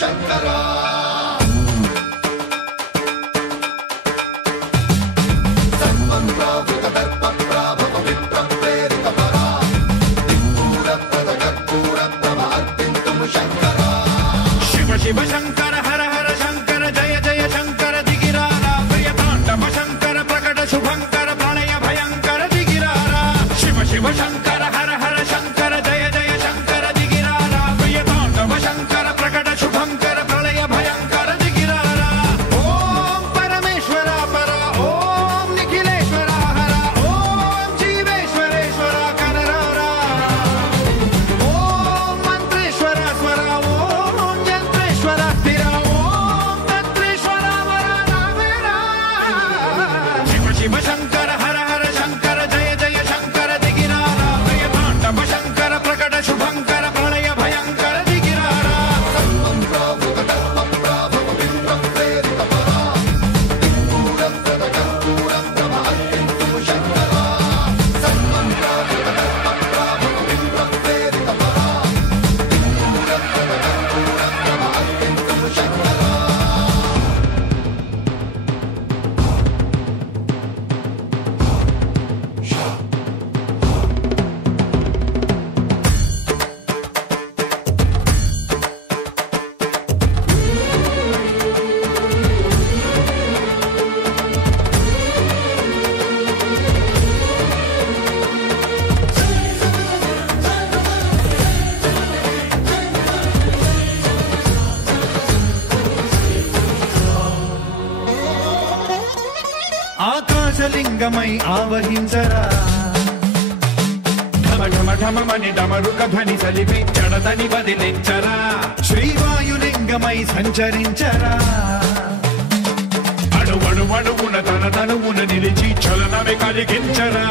శంకరా శివ శంకర హర హర శంకర జయ జయ శంకర దిగిరారా ప్రియతాండవ శంకర ప్రకట శుభంకర ప్రళయ భయంకర దిగిరారా శివ శివ శంకర హర హర శంకర జయ జయ శంకర దిగిరారా ప్రియతాండవ శంకర ప్రకట శుభంకర ప్రళయ భయంకర దిగిరారా ఓం పరమేశ్వర పర ఓం నిఖిలేశ్వర హర ఓం జీవేశ్వరేశ్వర కనరారా ఓం మంత్రేశ్వర స్వర ఓం యంత్రేశ్వర స్థిర ఓం తంత్రేశ్వర వరదావేరా శివ శివ శంకర హర హర శంకర జయ జయ శంకర దిగిరారా ప్రియతాండవ శంకర ప్రకట శుభంకర ప్రళయ భయంకర దిగిరారా ఆకాశలింగమై ఆవహించరా ఢమ ఢమ ఢమమని డమరుక ధ్వని సలిపి జడదని వదిలించరా శ్రీవాయులింగమై సంచరించరా అణువణువున తన తనువున నిలిచి చలనమే కలిగించరా